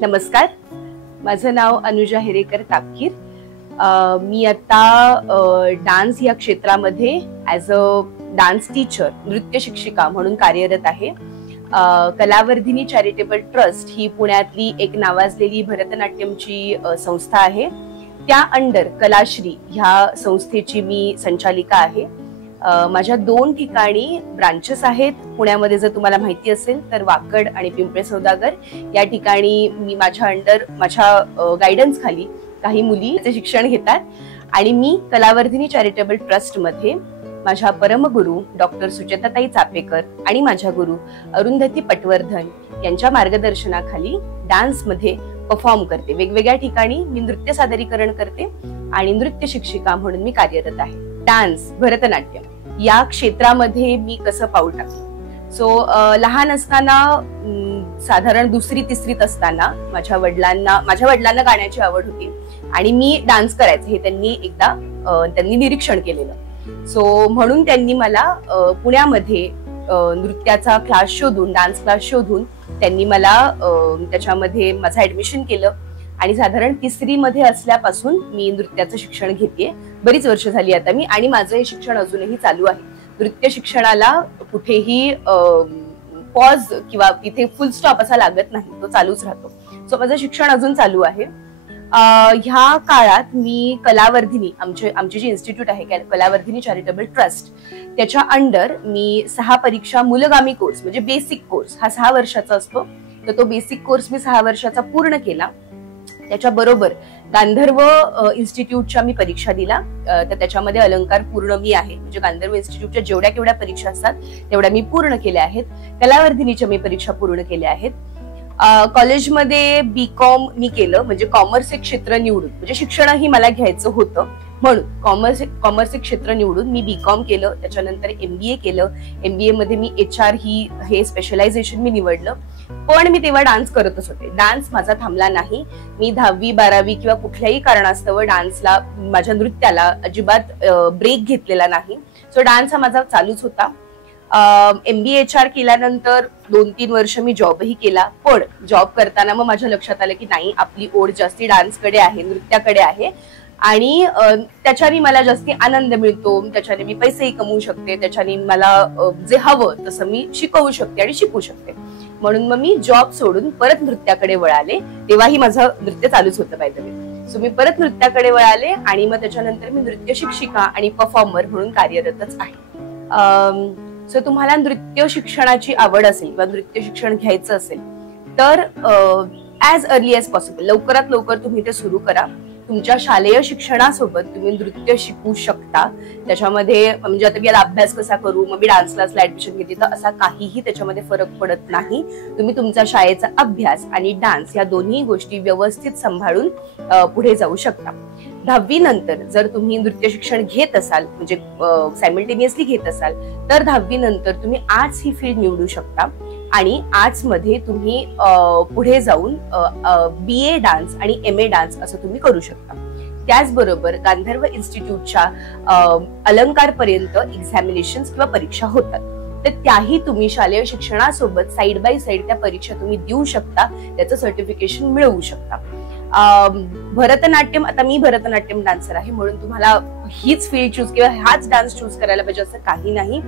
नमस्कार, माझं नाव अनुजा हेरेकर तापकीर। मी आता डान्स या क्षेत्रामध्ये ॲज अ डान्स टीचर, नृत्य शिक्षिका म्हणून कार्यरत आहे। कलावर्धिनी चॅरिटेबल ट्रस्ट ही पुण्यातली एक नावाजलेली भरतनाट्यमची संस्था आहे। त्या अंडर कलाश्री ह्या संस्थेची मी संचालिका आहे। माझ्या 2 ठिकाणी ब्रांचेस आहेत पुण्यामध्ये। जर तुम्हाला माहिती असेल तर वाकड आणि पिंपळे सौदागर या ठिकाणी मी माझ्या अंडर माझ्या गायडन्स खाली काही मुलीचे शिक्षण घेतात आणि मी कलावर्धिनी चॅरिटेबल ट्रस्ट मध्ये माझ्या परमगुरू डॉक्टर सुचेताताई चापेकर आणि माझ्या गुरु अरुंधती पटवर्धन यांच्या मार्गदर्शनाखाली डान्स मध्ये परफॉर्म करते। वेगवेगळ्या ठिकाणी मी नृत्य सादरीकरण करते आणि नृत्य शिक्षिका म्हणून मी कार्यरत आहे। डान्स, भरतनाट्यम या क्षेत्रामध्ये मी कसं पाऊल टाकलं? लहान असताना साधारण 2री-3रीत असताना माझ्या वडिलांना गाण्याची आवड होती आणि मी डान्स करायचं हे त्यांनी निरीक्षण केलेलं। म्हणून त्यांनी मला पुण्यामध्ये नृत्याचा क्लास शोधून, डान्स क्लास शोधून त्यांनी मला त्याच्यामध्ये माझं ऍडमिशन केलं आणि साधारण 3री मध्ये असल्यापासून मी नृत्याचं शिक्षण घेतेय। बरीच वर्ष झाली आता मी, आणि माझं हे शिक्षण अजूनही चालू आहे। नृत्य शिक्षणाला कुठेही पॉज किंवा तिथे फुल स्टॉप असा लागत नाही, तो चालूच राहतो। माझं शिक्षण अजून चालू आहे। ह्या काळात मी कलावर्धिनी, आमची जी इन्स्टिट्यूट आहे कलावर्धिनी चॅरिटेबल ट्रस्ट, त्याच्या अंडर मी 6 परीक्षा मूलगामी कोर्स म्हणजे बेसिक कोर्स हा 6 वर्षाचा असतो। तर तो बेसिक कोर्स मी 6 वर्षाचा पूर्ण केला। त्याच्याबरोबर गांधर्व इन्स्टिट्यूटच्या मी परीक्षा दिला। तर त्याच्यामध्ये अलंकार पूर्ण मी आहे, म्हणजे गांधर्व इन्स्टिट्यूटच्या जेवढ्या केवढ्या परीक्षा असतात तेवढ्या मी पूर्ण केल्या आहेत। कलावर्धिनीच्या मी परीक्षा पूर्ण केल्या आहेत। कॉलेजमध्ये बीकॉम मी केलं, म्हणजे कॉमर्स हे क्षेत्र निवडून, म्हणजे शिक्षणही मला घ्यायचं होतं म्हणून कॉमर्स हे क्षेत्र निवडून मी बीकॉम केलं। त्याच्यानंतर MBA केलं। MBA मध्ये मी HR हे स्पेशलायझेशन मी निवडलं। पण मी तेव्हा डान्स करतच होते, डान्स माझा थांबला नाही। मी 10वी 12वी किंवा कुठल्याही कारणास्तव डान्सला, माझ्या नृत्याला अजिबात ब्रेक घेतलेला नाही। डान्स हा माझा चालूच होता। MBA HR केल्यानंतर 2-3 वर्ष मी जॉबही केला। पण जॉब करताना मग माझ्या लक्षात आलं की नाही, आपली ओढ जास्ती डान्सकडे आहे, नृत्याकडे आहे आणि त्याच्याने मला जास्ती आनंद मिळतो, त्याच्याने मी पैसेही कमवू शकते, त्याच्याने मला जे हवं तसं मी शिकवू शकते आणि शिकू शकते। म्हणून मग मी जॉब सोडून परत नृत्याकडे वळाले। तेव्हाही माझं नृत्य चालूच होतं बाय द वे। मी परत नृत्याकडे वळाले आणि मग त्याच्यानंतर मी नृत्य शिक्षिका आणि परफॉर्मर म्हणून कार्यरतच आहे। तुम्हाला नृत्य शिक्षणाची आवड असेल किंवा नृत्य शिक्षण घ्यायचं असेल तर ॲज अर्ली ॲज पॉसिबल, लवकरात लवकर तुम्ही ते सुरू करा। तुमच्या शालेय शिक्षणासोबत तुम्ही नृत्य शिकू शकता। त्याच्यामध्ये म्हणजे आता मी अभ्यास कसा करू, मग मी डान्स क्लासला ऍडमिशन घेते, तर असा काहीही त्याच्यामध्ये फरक पडत नाही। तुम्ही तुमचा शाळेचा अभ्यास आणि डान्स या दोन्ही गोष्टी व्यवस्थित सांभाळून पुढे जाऊ शकता। 10वी नंतर जर तुम्ही नृत्य शिक्षण घेत असाल, म्हणजे सायमल्टेनियसली घेत असाल, तर 10वी नंतर तुम्ही आर्ट्स ही फील्ड निवडू शकता आणि आर्ट्स मध्ये तुम्ही पुढे जाऊन BA डान्स आणि MA डान्स असं तुम्ही करू शकता। त्याचबरोबर गांधर्व इन्स्टिट्यूटच्या अलंकार पर्यंत एक्झामिनेशन्स किंवा परीक्षा होतात, तर त्याही तुम्ही शालेय शिक्षणासोबत साइड बाय साइड त्या परीक्षा तुम्ही देऊ शकता, त्याचं सर्टिफिकेशन मिळवू शकता। भरतनाट्यम, आता मी भरतनाट्यम डान्सर आहे म्हणून तुम्हाला हीच फील्ड चूज किंवा हाच डान्स चूज करायला पाहिजे असं काही नाही।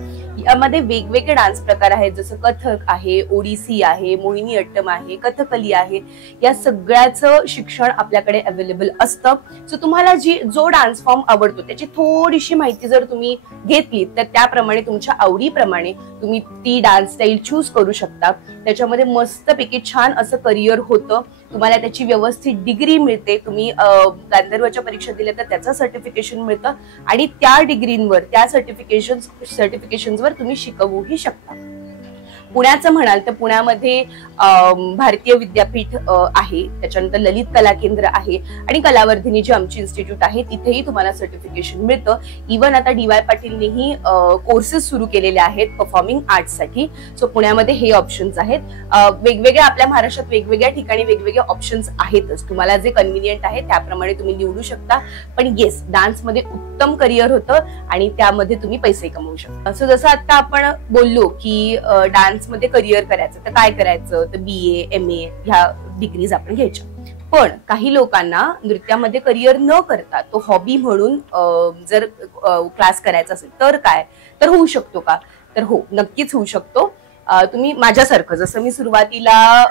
यामध्ये वेगवेगळे डान्स प्रकार आहेत, जसं कथक आहे, ओडिसी आहे, मोहिनी अट्टम आहे, कथकली आहे। या सगळ्याचं शिक्षण आपल्याकडे अवेलेबल असतं। तुम्हाला जो डान्स फॉर्म आवडतो त्याची थोडीशी माहिती जर तुम्ही घेतली तर त्याप्रमाणे तुमच्या आवडीप्रमाणे तुम्ही ती डान्स स्टाईल चूज करू शकता। त्याच्यामध्ये मस्तपैकी छान असं करिअर होतं, तुम्हाला त्याची व्यवस्थित डिग्री मिळते। तुम्ही गांधर्वच्या परीक्षा दिल्या तर त्याचं सर्टिफिकेशन मिळतं आणि त्या डिग्रींवर, त्या सर्टिफिकेशन्सवर तुम्ही शिकवूही शकता। पुण्याचं म्हणाल तर पुण्यामध्ये भारतीय विद्यापीठ आहे, त्याच्यानंतर ललित कला केंद्र आहे आणि कलावर्धिनी जी आमची इन्स्टिट्यूट आहे तिथेही तुम्हाला सर्टिफिकेशन मिळतं। इव्हन आता DY पाटीलनेही कोर्सेस सुरू केलेले आहेत परफॉर्मिंग आर्ट्ससाठी। पुण्यामध्ये हे ऑप्शन्स आहेत। वेगवेगळ्या आपल्या महाराष्ट्रात वेगवेगळ्या ठिकाणी वेगवेगळे ऑप्शन्स आहेतच, तुम्हाला जे कन्व्हिनियंट आहे त्याप्रमाणे तुम्ही निवडू शकता। पण येस, डान्समध्ये उत्तम करिअर होतं आणि त्यामध्ये तुम्ही पैसे कमवू शकता। जसं आता आपण बोललो की डान्स मध्ये करिअर करायचं तर काय करायचं, तर BA MA ह्या डिग्रीज आपण घ्यायच्या. पण काही लोकांना नृत्यामध्ये करिअर न करता तो हॉबी म्हणून जर क्लास करायचा असेल तर काय, तर होऊ शकतो का? तर हो, नक्कीच होऊ शकतो. तुम्ही माझ्यासारखं, जसं मी सुरुवातीला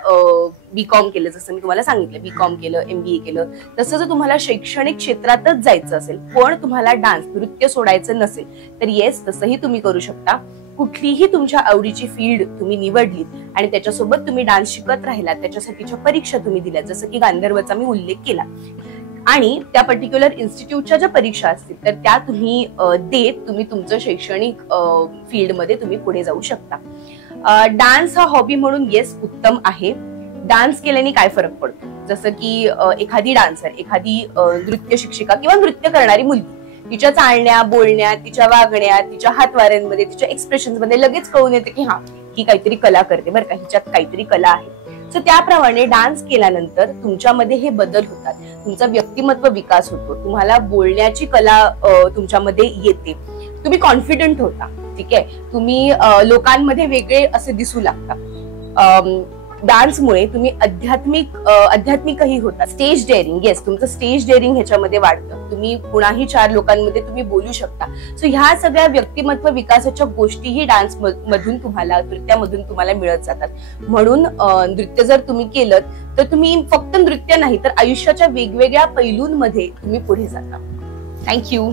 बीकॉम केलं, जसं मी तुम्हाला सांगितलं बीकॉम केलं, MBA केलं, तसं जर तुम्हाला शैक्षणिक क्षेत्रातच जायचं असेल पण तुम्हाला डान्स नृत्य सोडायचं नसेल तर येस, तसंही तुम्ही करू शकता. कुठलीही तुमच्या आवडीची फील्ड तुम्ही निवडलीत आणि त्याच्यासोबत तुम्ही डान्स शिकत राहिलात, त्याच्यासाठीच्या परीक्षा तुम्ही दिल्यात, जसं की गांधर्वचा मी उल्लेख केला, आणि त्या पर्टिक्युलर इन्स्टिट्यूटच्या ज्या परीक्षा असतील तर त्या तुम्ही देत तुम्ही तुमचं शैक्षणिक फील्डमध्ये तुम्ही पुढे जाऊ शकता. डान्स हा हॉबी म्हणून येस उत्तम आहे. डान्स केल्याने काय फरक पडतो, जसं की एखादी डान्सर, एखादी नृत्य शिक्षिका किंवा नृत्य करणारी मुलगी, तिच्या चालण्या, बोलण्यात, तिच्या वागण्यात, तिच्या हातवाऱ्यांमध्ये, तिच्या एक्सप्रेशन मध्ये लगेच कळून येते की हा, ही काहीतरी कला करते बरं का, हिच्यात काहीतरी कला आहे. सो त्याप्रमाणे डान्स केल्यानंतर तुमच्यामध्ये हे बदल होतात, तुमचा व्यक्तिमत्व विकास होतो, तुम्हाला बोलण्याची कला तुमच्यामध्ये येते, तुम्ही कॉन्फिडंट होता. ठीक आहे, तुम्ही लोकांमध्ये वेगळे असे दिसू लागता. डान्समुळे तुम्ही आध्यात्मिकही होता. स्टेज डेअरिंग, येस, तुमचं स्टेज डेअरिंग ह्याच्यामध्ये वाढतं. तुम्ही कुणाही 4 लोकांमध्ये तुम्ही बोलू शकता. सो ह्या सगळ्या व्यक्तिमत्व विकासाच्या गोष्टीही डान्स मधून तुम्हाला, नृत्यामधून तुम्हाला मिळत जातात. म्हणून नृत्य जर तुम्ही केलं तर तुम्ही फक्त नृत्य नाही तर आयुष्याच्या वेगवेगळ्या पैलूंमध्ये तुम्ही पुढे जाता. थँक्यू.